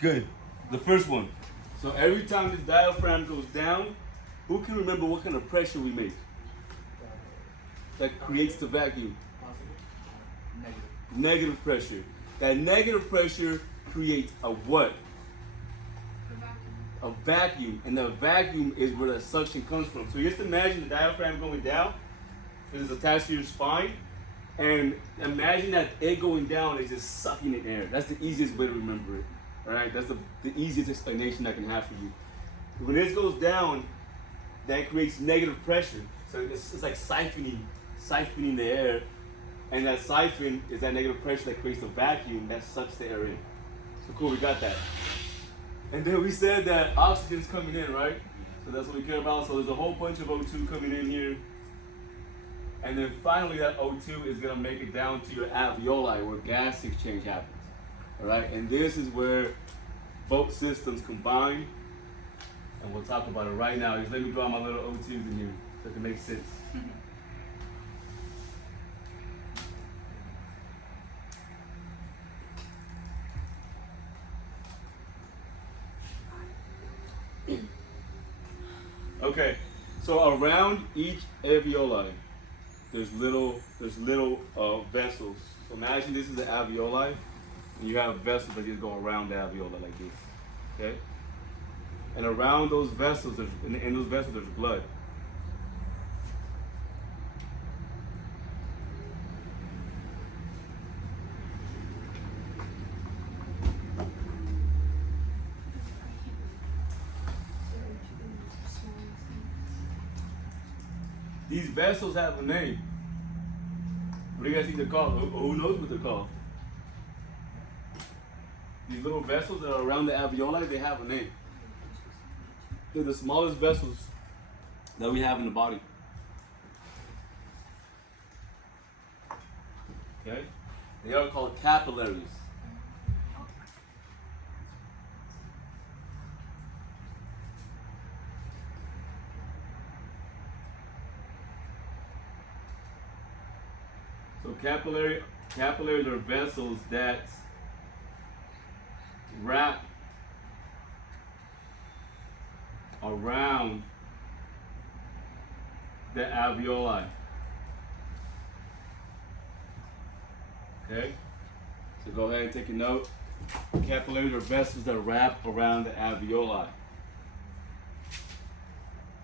Good. The first one. So every time this diaphragm goes down, who can remember what kind of pressure we make that creates the vacuum? Negative pressure. That negative pressure creates a what? A vacuum. And the vacuum is where the suction comes from. So just imagine the diaphragm going down. This is attached to your spine. And imagine that it going down is just sucking in air. That's the easiest way to remember it. All right, that's the easiest explanation I can have for you. When this goes down, that creates negative pressure. So it's like siphoning the air. And that siphon is that negative pressure that creates a vacuum that sucks the air in. So cool, we got that. And then we said that oxygen's coming in, right? So that's what we care about. So there's a whole bunch of O2 coming in here. And then finally that O2 is gonna make it down to your alveoli where gas exchange happens. All right, and this is where both systems combine. And we'll talk about it right now. Just let me draw my little O2s in here so it can make sense. Okay, so around each alveoli, there's little vessels. So imagine this is the alveoli, and you have vessels that just go around the alveoli like this. Okay, and around those vessels, in those vessels, there's blood. These vessels have a name. What do you guys think they're called? Who knows what they're called? These little vessels that are around the alveoli, they have a name. They're the smallest vessels that we have in the body. Okay? They are called capillaries. So capillaries are vessels that wrap around the alveoli. Okay? So go ahead and take a note. Capillaries are vessels that wrap around the alveoli.